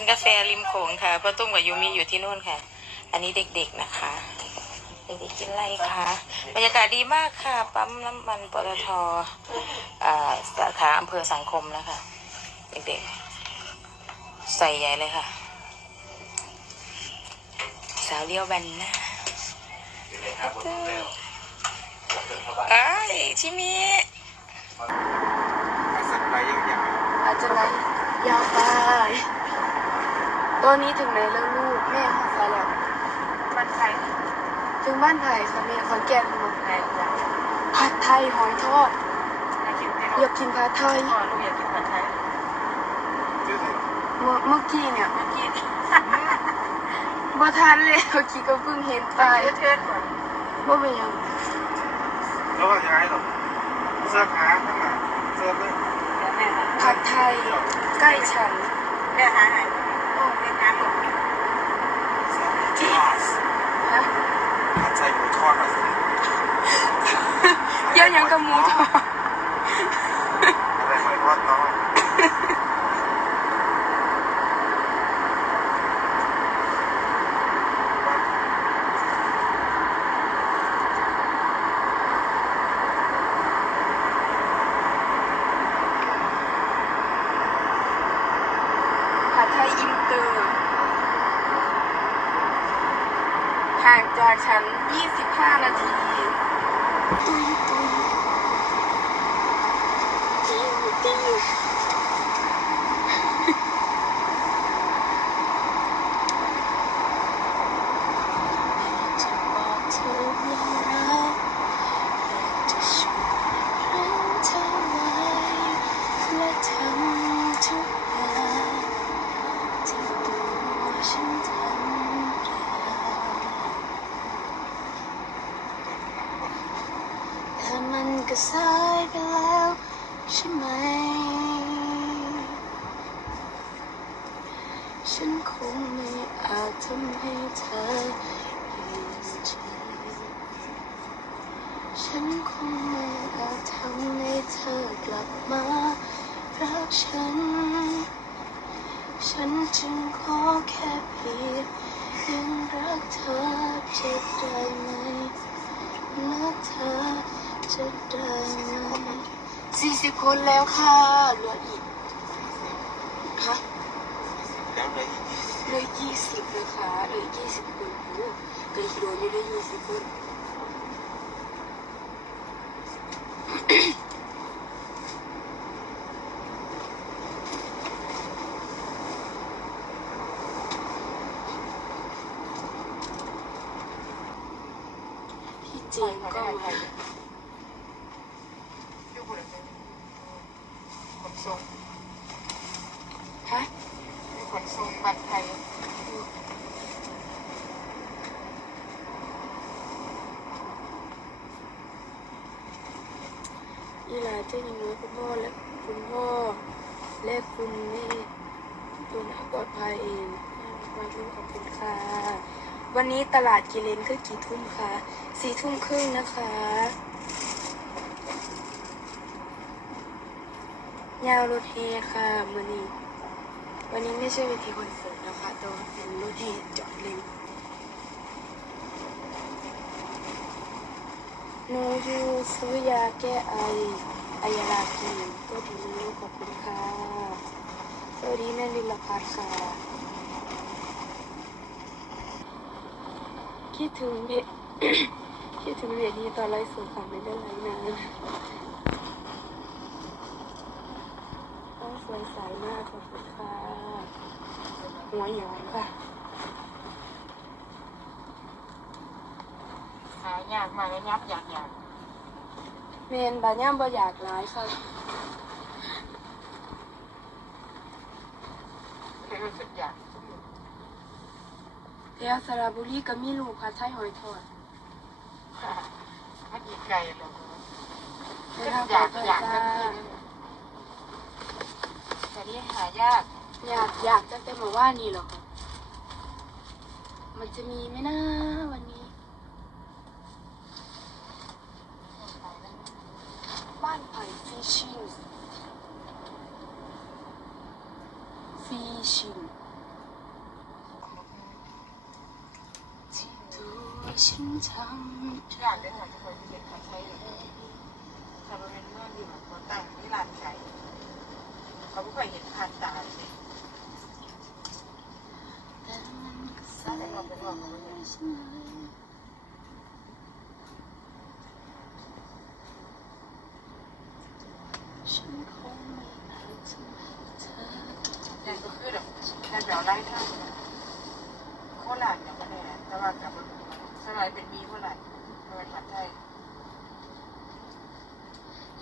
กินกาแฟริมโขงค่ะเพราะตุ้มกับยูมิอยู่ที่นู่นค่ะ อันนี้เด็กๆนะคะ เด็กๆกินอะไรคะบรรยากาศดีมากค่ะ ปั๊มน้ำมันปตทอ่าสาขาอำเภอสังคมนะคะ เด็กๆ ใส่ใหญ่เลยค่ะ สาวเลี้ยวแบนนะไอ้ายชิมิสักไปยังยังอาจจะไล่ยาวไป ตอนนี้ถึงไหนแล้วลูกแม่หอดสายแล้วมันใครถึงบ้านไผ่ค่ะแม่ขอนแก่นหมดใครจ้ะผัดไทยหอยทอดอยากกินเต้นอยากกินผัดไทยพ่อลูกอยากกินผัดไทยชื่ออะไรเมื่อเมื่อกี้เนี่ยเมื่อกี้บ่ทานเลยเมื่อกี้ก็เพิ่งเห็นไปไปเทิร์นก่อนว่าเป็นหยังแล้วว่าย้ายหรอเสื้อขาข้างหลังเสื้อไม่เดี๋ยวแม่นะผัดไทยใกล้ฉันแม่หาไหนโอ้แม่น้ำหมด เสื้อทอด ฮะ ผัดไทยหมูทอดอะ เยอะยังกับหมูทอดอะไรหอยทอดเนาะผัดไทยอินเตอร์ห่างจากฉัน 25 นาที ตุยตุย มันก็สายไปแล้ว ใช่ไหม ฉันคงไม่อาจทำให้เธอเปลี่ยนใจฉันคงไม่อาจทำให้เธอกลับมารักฉัน ฉันจึงขอแค่เพียงยังรักเธอจะได้ไหมรักเธอจะได้ไหม สี่สิบคนแล้วค่ะเหลืออีกฮะแล้วเลยอีกเหลือยี่สิบเลยค่ะเหลือยี่สิบคนโอ้เกิดโดนไม่ได้ยี่สิบคนที่จริงก็มายูบุรีขน ส่งฮะขนส่งบัตรไทยอีหลาเจ้าหญิงน้คุณพ่อและคุณพ่อและคุณแม่ตัวหน้าปลอดภัยเองมาทุ่มขอบคุณค่ะ วันนี้ตลาดกิเลนคือกี่ทุ่มคะสี่ทุ่มครึ่งนะคะ ยาวรถเฮค่ะมือนี้วันนี้ไม่ใช่เวทีคอนเสิร์ตนะคะแต่ว่าเป็นรถเฮจอดเล่นหนูอยู่ซื้อยาแก้ไอไอยาลากินก็ดีขอบคุณค่ะสวัสดีแม่ลิลพัฒน์ค่ะ คิดถึงเบคิดถึงเบียดีตอนไลฟ์สดค่ะไม่ได้ไลฟ์นานต้องส วยใสมากขอบคุณค่ะหัวหยองค่ะ หายากมาแล้วยับอยากอยากเมนบาย่ามบ่อยากหลายค่ะคือรู้สึกอยากเทียสระบุรีก็มีลูกผัดไทยหอยทอดมันอีกไกลเลยเดินทางอยากปลอดอยากภักันยที่จ้า แต่นี่หายาก อยากอยากจะเต็มหรือว่านี่หรอคะมันจะมีไหมนะวันนี้ บ้านไผ่ฟิชชิ่งฟิชชิ่งตัวฉันทำอยากได้หน่อยจะคนเขียนคำใช้เลยทำเป็นเมื่อดีแบบคนแต่งนี่หลานใจ เขาไม่ค่อยเห็นผ่านตาเลยำแต่มันก็ใส่ฉันเลยฉันคงไม่อาจทำให้เธอนั่ก็คือแบบนั่นแบบไล่ท่าโคราชเนี่ยก็แน่แต่ว่ากับสมัยเป็นมีโคราชเป็นผัดไทย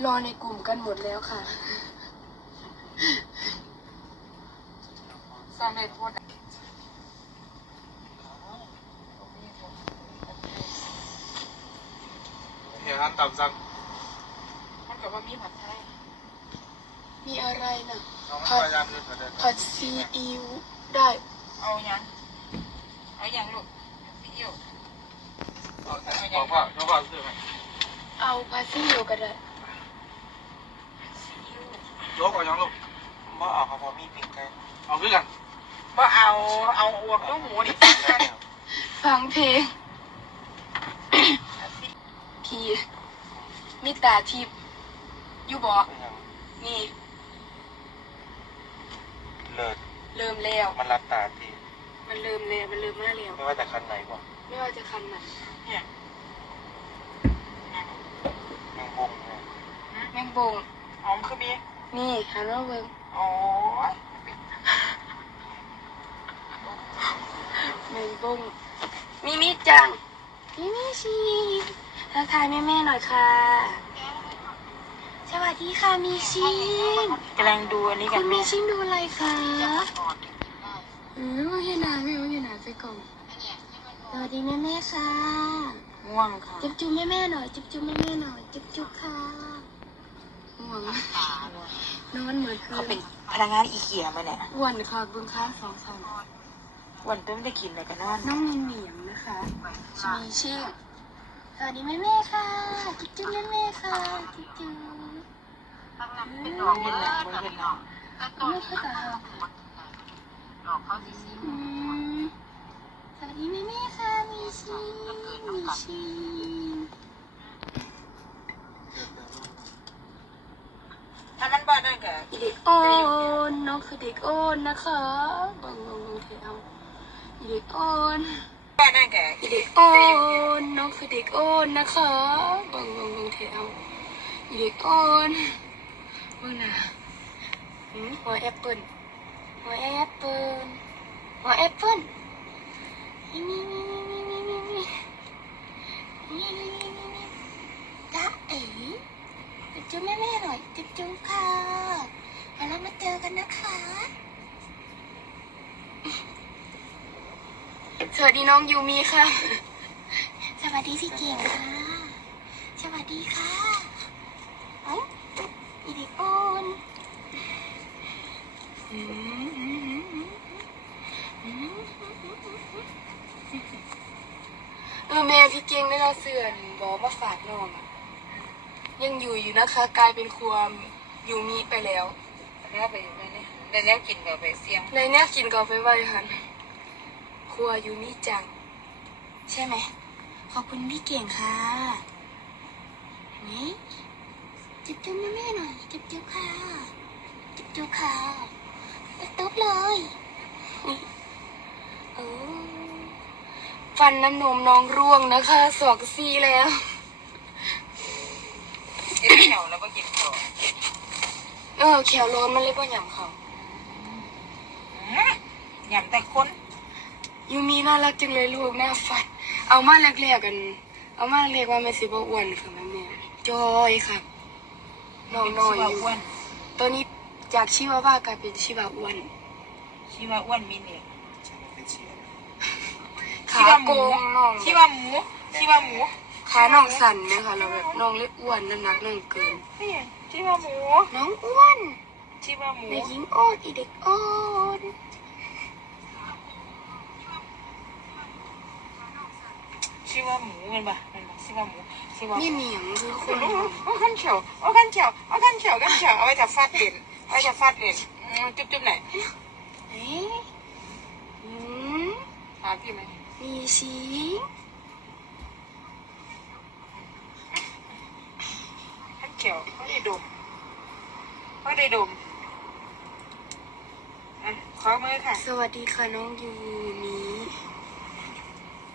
รอในกลุ่มกันหมดแล้วค่ะ สร้างได้โคตรเฮียฮันตามสั่งมันกับว่ามีผัดไทยมีอะไรนะน้องพยายามอยู่แต่เด็กผัดซีอิ๊วได้ เอายังเอายังลูกซีอิ๊วบอกว่าน้องว่าซื้อไหมเอาผัดซีอิ๊วก็ได้ซีอิ๊วยกเอายังลูก บ่เอาครับผมมีปิ้งไก่เอาด้วยกันบ่เอาเอาอวกลูกหมูดิฟังกันฟังเพลง พีมิตาทิพย์อยู่บ่เป็นหยังนี่ เลิศเริ่มแล้ว มันรับตาดีมันเริ่มแล้วมันเริ่มมาแล้วไม่ว่าแต่คันไหนกว่าไม่ว่าจะคันไหนเนี่ยแมงบงเนี่ยแมงบงหอมคือมี นี่หันมาเบิ่งโอ้ยแมงบงมิมิจังมิมิชีทักทายแม่แม่ๆหน่อยค่ะ สวัสดีค่ะมีชิงกำลังดูอันนี้กัคุนณแม่มีชิงดูอะไรคะอืมว่าเห็นหนาไม่ว่าเห็นหนาไปก่อนสวัสดีแม่แม่ๆค่ะ ง่วงค่ะ จุ๊บจุ๊บแม่แม่ๆหน่อย จุ๊บจุ๊บแม่แม่ๆหน่อย จุ๊บจุ๊บค่ะ ห่วงนอนเหมือนคืเขาอเป็นพนักงานอีเกียมาเนี่ยอ้วนค่ะเบึงค้าสองสามวันต้นได้กินเลยกันนอนน้องมีเหมียงนะคะมีชื่อสวัสดีแม่แม่ๆค่ะจุ๊บจุ๊บแม่แม่ๆค่ะจุ๊บจุ๊บเป็นน้องเห็นหนังเห็นหนังไม่ค่อยตาอืมสวัสดีแม่แม่ๆค่ะมีชีมีชี ถ้ามันบ้าได้แก่เด็กโอนน้องคือเด็กโอนนะคะบังบังบังเทวเด็กโอนบ้าได้แก่เด็กโอนน้องคือเด็กโอนนะคะบังบังบังเทวเด็กโอนเบิ่งนะหืมหัวแอปเปิลหัวแอปเปิลหัวแอปเปิลนี่นี่นี่นี่นี่นี่นี่นี่นี่นี่นี่จ๊ะเอ๋ จุ๊บแม่แม่หน่อยจุ๊บจุ๊บค่ะแล้วเรามาเจอกันนะคะ สวัสดีน้องยูมีค่ะ สวัสดีพี่เก่งค่ะ สวัสดีค่ะเอ้าอีเด็กโอนอืมอืมอืมอืมอืมเออแม่พี่เก่งได้เราเสื่อนบอกมาฝากน้องอะ ยังอยู่อยู่นะคะ กลายเป็นความยูมีไปแล้วแล้วไปอยู่ไหมเนี่ยแต่แล้วกินกับไปเสี่ยงในเนี้ยกินกาแฟไว้หันครัวยูมิจัง ใช่ไหมขอบคุณพี่เก่งค่ะนี่จุ๊บจุ๊บแม่ๆหน่อยจุ๊บจุ๊บค่ะจุ๊บจุ๊บค่ะตุ๊บเลยนี่โอ้ฟันน้ำนมน้องร่วงนะคะ สอกซี่แล้ว กินแถวแล้วก็กินต่อเออแขวโลนมันเลยป่ะหยำเขายำแต่คนยูมีน่ารักจังเลยลูกหน้าฟัน เอามาแรกๆกัน เอามาเรียกว่าแม่สิบ่อ้วนค่ะแม่แม่จอยค่ะน้องน้อยอยู่อ้วนตอนนี้จากชิวาว่ากลายเป็นชิวาอ้วน ชีว่าอ้วนมีเนี่ยฉันเป็นเชียร์ขาโกงน้องชีว่าหมูชีว่าหมู ขาน้องสั่นไหมคะเราแบบน้องเล็กอ้วนน้ำหนักน้องเกินนี่ชีว่าหมูน้องอ้วนชีว่าหมูเด็กหญิงอ้อนอีเด็กอ้อนชีว่าหมูมันปะมันปะชีว่าหมูชีว่าหมูนี่เหนียงคือคนโอ้ขั้นเขียวโอ้ขั้นเขียวโอ้ขั้นเขียวขั้นเขียวเอาไว้จะฟาดเหรียญเอาไว้จะฟาดเหรียญจุ๊บจุ๊บไหนเอ๊ะอืมหาพี่ไหมมีชี ดมค่อย ได้ดมอะขอมือค่ะ สวัสดีค่ะน้องยูมี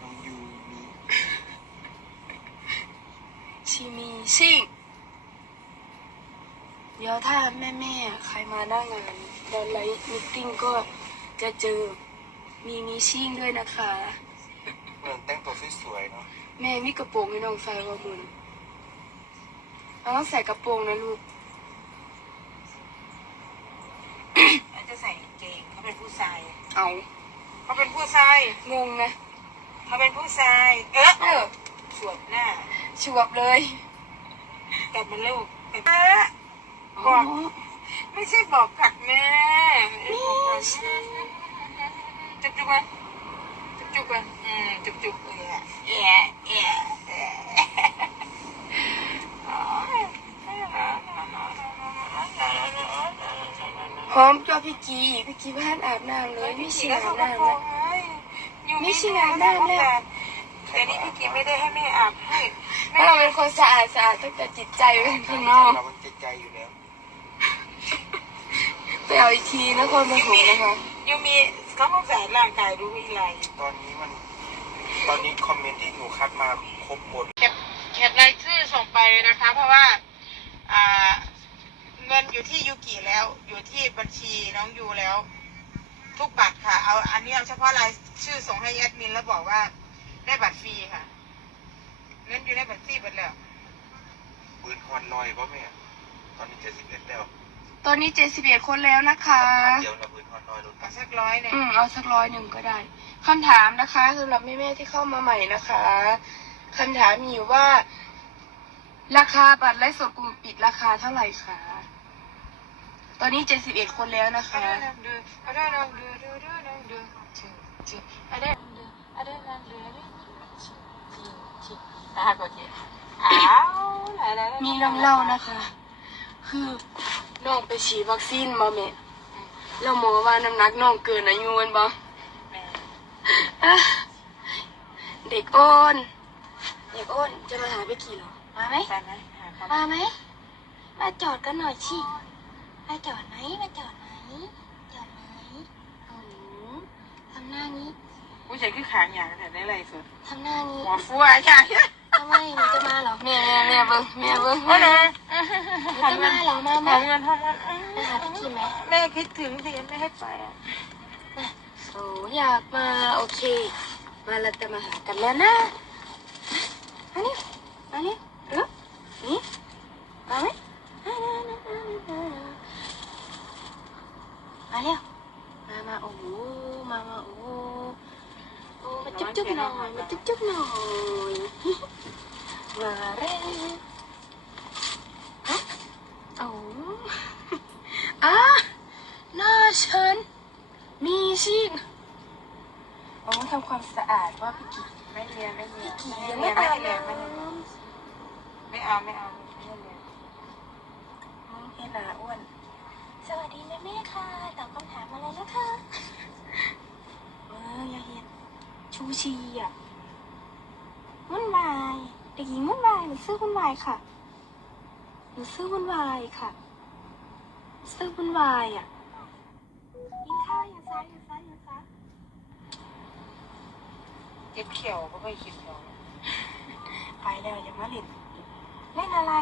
น้องยูมีชิมีชิ่งเดี๋ยวถ้าแม่แม่ๆใครมาหน้างานตอนไลฟ์มิทติ้งก็จะเจอมีมีชิ่งด้วยนะคะ เหมือนแต่งตัวสวยๆเนาะแม่มีกระโปรงให้น้องใส่ว่าบุญเอาต้องใส่กระโปรงนะลูก อาจจะใส่กาง เกงเขาเป็นผู้ชายเอาเขาเป็นผู้ชายงงนะเขาเป็นผู้ชายเอ๊ะเออสวดหน้าชวบเลยกัดมันลูกกัดแม่อ๋อไม่ใช่บอกกัดแม่ไม่ใช่บอกกัดแม่จุ๊บจุ๊บกันจุ๊บจุ๊บกันอืมจุ๊บจุ๊บเอะเอะเอะเอะ หอมตัวพี่กีพี่กีบ้านอาบน้ำเลยไม่ชิงอาบน้ำนะไม่ใช่อาบน้ำแล้วแต่นี่พี่กีไม่ได้ให้แม่อาบให้เพราะเราเป็นคนสะอาดสะอาดตั้งแต่จิตใจเป็นข้างนอกเรามันใจใจอยู่แล้วไปเอาอีกทีนครปฐมนะคะยูมีเขาต้องใส่ร่างกายดูวิไลตอนนี้มัน ตอนนี้คอมเมนต์ที่หนูคัดมาครบหมดเก็บเก็บรายชื่อส่งไปเลยนะคะ เพราะว่า อ่า เงินอยู่ที่ยูกิแล้ว อยู่ที่บัญชีน้องยูแล้ว ทุกบัตรค่ะ เอาอันนี้เอาเฉพาะรายชื่อส่งให้แอดมินแล้วบอกว่า ได้บัตรฟรีค่ะ เงินอยู่ในบัญชีหมดแล้วปืนฮอนลอยป่ะแม่ตอนนี้เจ็ดสิบเอ็ดแล้วตอนนี้เจ็ดสิบเอ็ดคนแล้วนะคะ เดี๋ยวนะปืนฮอนลอยรถเอาสักร้อยหนึ่งอืมเอาสักร้อยหนึ่งก็ได้คำถามนะคะสำหรับแม่ๆที่เข้ามาใหม่นะคะคำถามมีอยู่ว่า ราคาบัตรไลฟ์สดกลุ่มปิดราคาเท่าไหร่คะ ตอนนี้เจ็ดสิบเอ็ดคนแล้วนะคะเอาได้ลองดูเอาได้ลองดูดูดูลองดูชิชิเอาได้ลองดูเอาได้ลองดูเอาได้ลองดูชิชิชินะคะโอเคอ้าวไหนไหนไหนมีน้ำเล่านะคะ คือน้องไปฉีดวัคซีนมาแม่แล้วหมอว่าน้ำหนักน้องเกินอายุมันบ่แม่อะเด็กอ้นเด็กอ้นจะมาหาไปกี่หรอ มาไหมไปไหมหาเขามาไหม มาจอดกันหน่อยชิ มาจอดไหมมาจอดไหมจอดไหมโอ้โหทำหน้านี้ผู้ชายคือขางอย่างแต่ได้ไรสุดทำหน้านี้หัวฟัวใช่ทำไมหนูจะมาเหรอแม่แม่แม่เบิ้งแม่เบิ้งโอ้แม่ยหนูจะมาเหรอมาหมาอมเงินหอมเงินมาหาพี่กี่ไหมแม่คิดถึงสิไม่ให้ไปอะโอ้อยากมาโอเค มาเราจะมาหากันแล้วนะอันนี้อันนี้เออนี่มาไหม มาเร็วมามาโอ้โหมามาโอ้โหโอ้มาจุ๊บจุ๊บหน่อยมาจุ๊บจุ๊บหน่อยมาเร็วฮะโอ้อะหน้าฉัน มีชิงโอ้ทำความสะอาดว่าพี่กิ๊กไม่เรียนไม่เรียนพี่ไม่กิ๊กเรียัยงนไม่ไม่อาบเรียน้นไม่เอาไม่เอาไม่เรียนำมึงเห็นหนาอ้วน สวัสดีแม่แม่ค่ะ ตอบคำถามอะไรนะคะเอออย่าเห็นชูชีอะวุ่นวายเด็กหญิงวุ่นวายหนูซื้อวุ่นวายค่ะหนูซื้อวุ่นวายค่ะ ซื้อวุ่นวายอะกินข้าวอย่าซ้ายอย่าซ้ายอย่าซ้ายเก็บเขียวก็ไม่คิดหรอกไปแล้วอย่ามาเล่นเล่นอะไร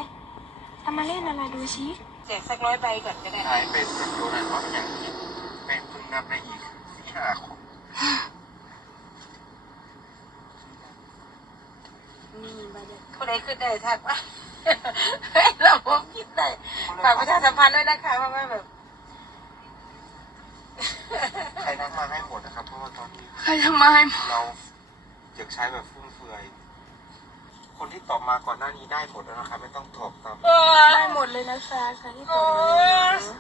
ทำมาเล่นอะไรดูชี้ แจกสักร้อยใบก่อนก็ได้หายไปสักตัวนั้นว่าอย่างนี้เป็นเพิ่งนับได้อีกสี่ห้าคนนี่บรรยากาศผู้ใดขึ้นได้ทักว่าเราผมคิดได้ฝากประชาสัมพันธ์ด้วยนะคะเพราะว่าแบบใครนับมาให้หมดนะครับเพราะว่าตอนนี้ใครทำไมาให้หมดเราอยากใช้แบบฟุ่มเฟือย คนที่ตอบมาก่อนหน้านี้ได้หมดแล้วนะครับไม่ต้องตอบตามโอ้ได้หมดเลยนะคะใครที่ตอบมานะ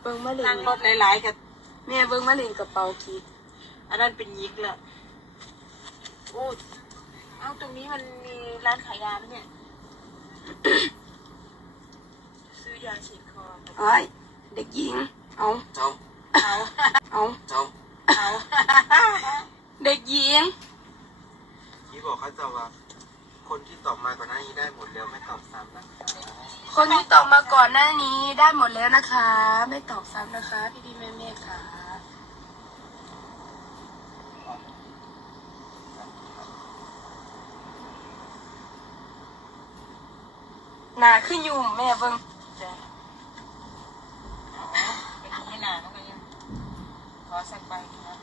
เบิ้งมาเล่นั่นงรถหลายๆกับแม่เบิ้งมาเล่นกระเป๋ากีดอันนั้นเป็นยิกเลยโอ้เอาตรงนี้มันมีร้านขายยาไหมเนี่ย ซื้อยาฉีดคอไอ้ยเด็กหญิง เอาเจ้าเอาเอาเจ้าเอาเด็กหญิงยี่บอก เขาจะว่า คนที่ตอบมาก่อนหน้านี้ได้หมดแล้วไม่ตอบซ้ำนะคะคนที่ตอบมาก่อนหน้านี้ได้หมดแล้วนะคะ ไม่ตอบซ้ำนะคะ พี่พี่ๆแม่แม่ๆค่ะ หนาขึ้นอยู่แม่เบิ้งเป็นที่นานแล้วก็ยังขอสักใบนะ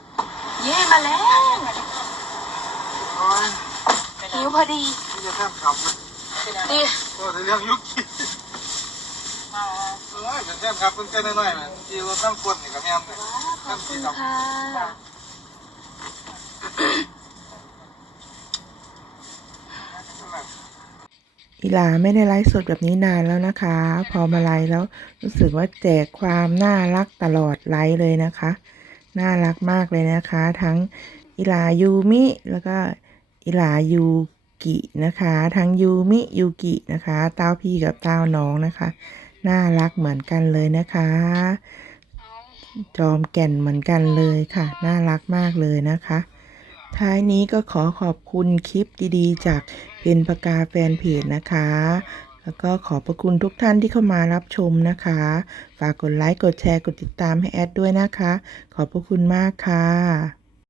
เย้มาแล้ว โอ้ย หิวพอดีที่จะแทบคำดีก็จะเรื่องยุกิมาเอ้ยเป็นแทบครับเพิ่งแค่น้อยๆนะที่เราตั้งคนนี่กับแม่เนี่ยขอบคุณค่ะอีหลาไม่ได้ไลฟ์สดแบบนี้นานแล้วนะคะ พอมาไลฟ์แล้วรู้สึกว่าแจกความน่ารักตลอดไลฟ์เลยนะคะ น่ารักมากเลยนะคะ ทั้งอีหลายูมิแล้วก็ อีหลายูกินะคะ ทั้งยูมิยูกินะคะ เต้าพี่กับเต้าน้องนะคะ น่ารักเหมือนกันเลยนะคะ จอมแก่นเหมือนกันเลยค่ะ น่ารักมากเลยนะคะ ท้ายนี้ก็ขอขอบคุณคลิปดีๆ จากเพนปากาแฟนเพจนะคะแล้วก็ขอบพระคุณทุกท่านที่เข้ามารับชมนะคะ ฝากกดไลค์ กดแชร์ กดติดตามให้แอดด้วยนะคะ ขอบพระคุณมากค่ะ